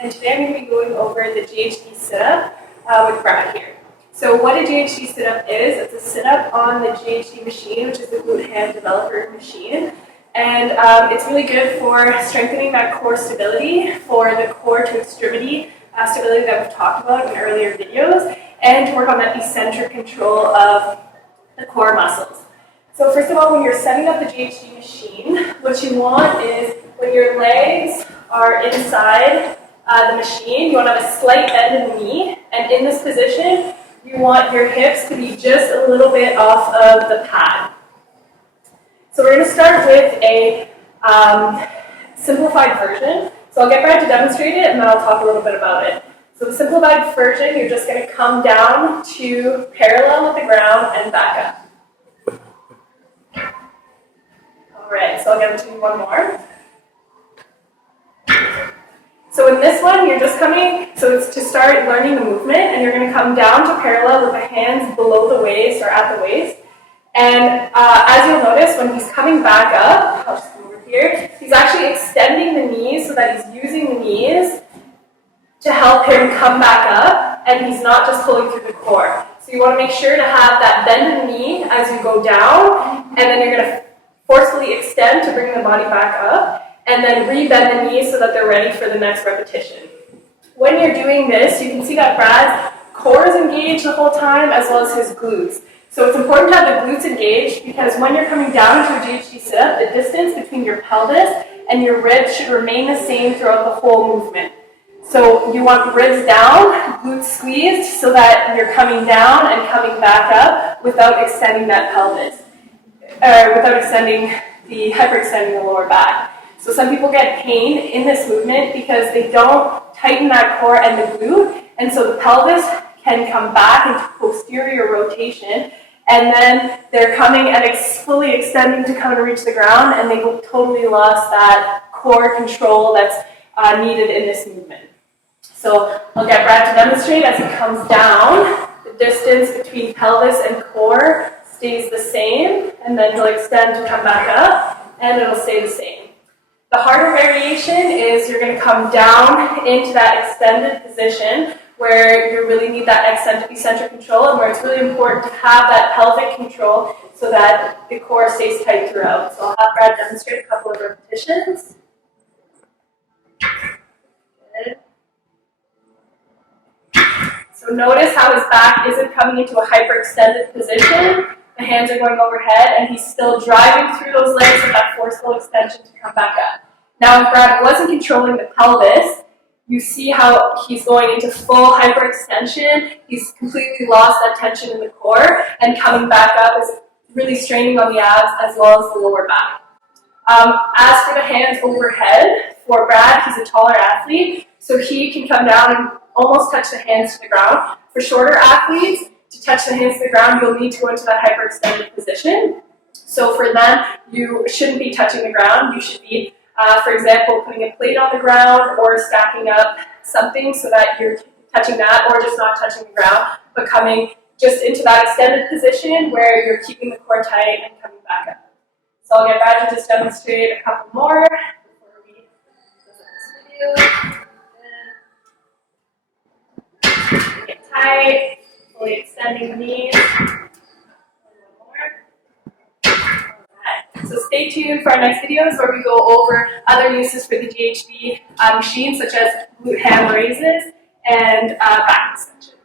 and today I'm going to be going over the GHD sit-up with Brad here. So what a GHD sit-up is, it's a sit-up on the GHD machine, which is the glute hand developer machine. And it's really good for strengthening that core stability, for the core to extremity stability that we've talked about in earlier videos, and to work on that eccentric control of the core muscles. So first of all, when you're setting up the GHD machine, what you want is when your legs are inside the machine, you want to have a slight bend in the knee, and in this position, you want your hips to be just a little bit off of the pad. So we're going to start with a simplified version. So I'll get Brad to demonstrate it, and then I'll talk a little bit about it. So the simplified version, you're just going to come down to parallel with the ground and back up. All right, so I'll get into one more. So in this one, you're just coming, so it's to start learning the movement, and you're going to come down to parallel with the hands below the waist or at the waist. And as you'll notice, when he's coming back up, I'll just come over here, he's actually extending the knees so that he's using the knees to help him come back up, and he's not just pulling through the core. So you want to make sure to have that bend in the knee as you go down, and then you're going to forcefully extend to bring the body back up, and then re-bend the knees so that they're ready for the next repetition. When you're doing this, you can see that Brad's core is engaged the whole time, as well as his glutes. So it's important to have the glutes engaged, because when you're coming down to a GHD sit-up, the distance between your pelvis and your ribs should remain the same throughout the whole movement. So you want the ribs down, glutes squeezed, so that you're coming down and coming back up without extending that pelvis, or without hyperextending the lower back. So some people get pain in this movement because they don't tighten that core and the glute, and so the pelvis can come back into posterior rotation, and then they're coming and fully extending to come and reach the ground, and they totally lost that core control that's needed in this movement. So I'll get Brad to demonstrate as he comes down. The distance between pelvis and core stays the same, and then he'll extend to come back up, and it'll stay the same. The harder variation is you're going to come down into that extended position where you really need that eccentric control, and where it's really important to have that pelvic control so that the core stays tight throughout. So I'll have Brad demonstrate a couple of repetitions. Good. So notice how his back isn't coming into a hyperextended position. The hands are going overhead, and he's still driving through those legs with that forceful extension to come back up. Now, if Brad wasn't controlling the pelvis, you see how he's going into full hyperextension. He's completely lost that tension in the core, and coming back up is really straining on the abs as well as the lower back. As for the hands overhead, for Brad, he's a taller athlete, so he can come down and almost touch the hands to the ground. For shorter athletes, to touch the hands to the ground, you'll need to go into that hyperextended position. So for them, you shouldn't be touching the ground. You should be, for example, putting a plate on the ground or stacking up something so that you're touching that, or just not touching the ground, but coming just into that extended position where you're keeping the core tight and coming back up. So I'll get Brad to just demonstrate a couple more before we close this video. Get tight, fully extending the knees. So stay tuned for our next videos where we go over other uses for the GHD machine, such as glute ham raises and back extension.